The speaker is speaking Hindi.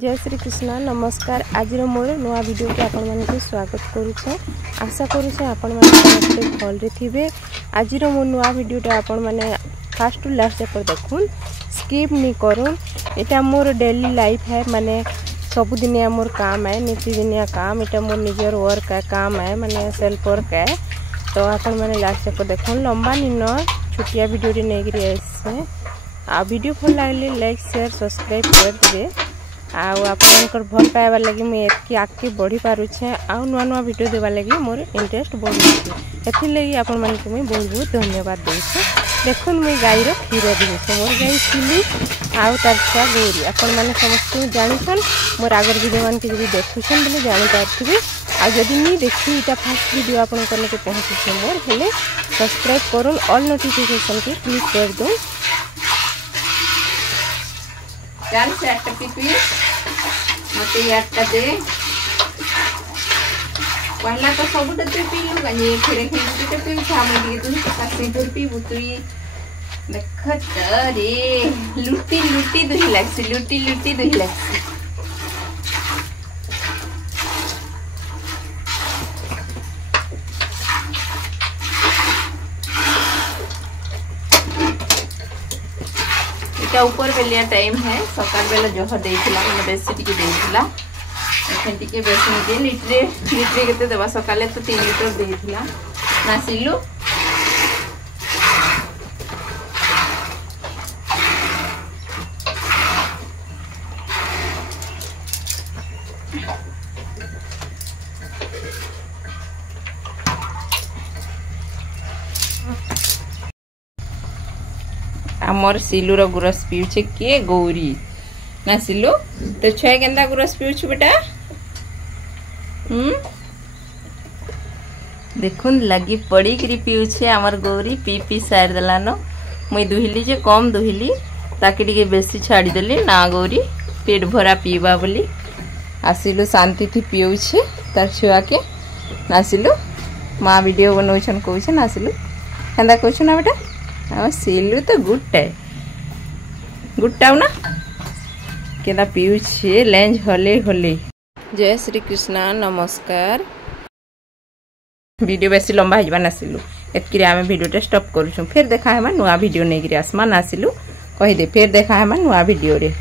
जय श्री कृष्ण नमस्कार। आज मोर नुआ वीडियो के आपण मानक स्वागत करुछे। आशा करुछे आपण माने भल थे। आज मो नुआ वीडियोटा आपण माने फास्ट टू लास्ट तक देखुन, स्किप नहीं करुन। एटा मोर डेली लाइफ है, माने सबुदिनिया मोर काम है, नीतिदिनिया काम। एटा मोर निजर वर्क है, काम है, माने सेल्फ वर्क है। तो आपण माने लास्ट तक देखुन। लंबा निन छुटिया वीडियो नहीं आसे। आ वीडियो भल लगे लाइक शेयर सब्सक्राइब कर दे। आपर भल पाइबार लगी मुझे आगे बढ़ी पारुछे। आउ नुआ नुआ वीडियो देवा लगी मोर इंटरेस्ट बढ़ुचे। एथि आपण मान मुझे बहुत बहुत धन्यवाद दूसरे। देखुन मुई गाईर क्षीर दूसरे। मोर गाई सिली आउ तार छुआ गौरी। आपण मैंने समस्त जान मोर आगर वीडियो मान के भी देखुन बोले जापारे। आदि नहीं देखी इटा फास्ट वीडियो आपण के पहुँचे मोर हेले सब्सक्राइब करूँ, ऑल नोटिफिकेशन के क्लिक कर दूँ। चल से आटा पीपी मत आटा दे पहला तो सब पीलु गए फिर खेल पी छामे तुम काशी दूर पीबू तु देख रे लुटी लुटी दुही लगसी, लुटी लुटी दुही लगसी। ऊपर बेलिया टाइम है, सकाल बेला जह देइथिला मैंने बेसी टिके देइथिला। एखन टिके बेसी दे लिटरे केते देबा। सकाले तो 3 लीटर देइथिला नासिलु। आमर सिलूर गुरस पीछे किए गौरी ना सिलू। तो छुआ केंदा गुरस पीछ बेटा। देखुन लगी पड़ी करी पीछे आमर गौरी पी पी सार देलानो। मुई दुहिली जे कम दुहिली ताकि टिके बेसी छाड़ी देली ना गौरी पेट भरा पीवा बोली। आसिलु शांति थी पीछे तार छुआ के नासिलु। माँ वीडियो बनौछन कहछन नासिलु केंदा कहछ ना बेटा। हाँ सिलू तो गुट्टा गुट्टा ना केदा पीछे लेंज हले हले। जय श्री कृष्ण नमस्कार। वीडियो बेसी लंबा हो नासिलु एतकी आम वीडियो स्टॉप करूँ। फिर देखा है नुआ वीडियो नहीं आसमा नासिलु कहीदे। फिर देखा है नुआ वीडियो रे।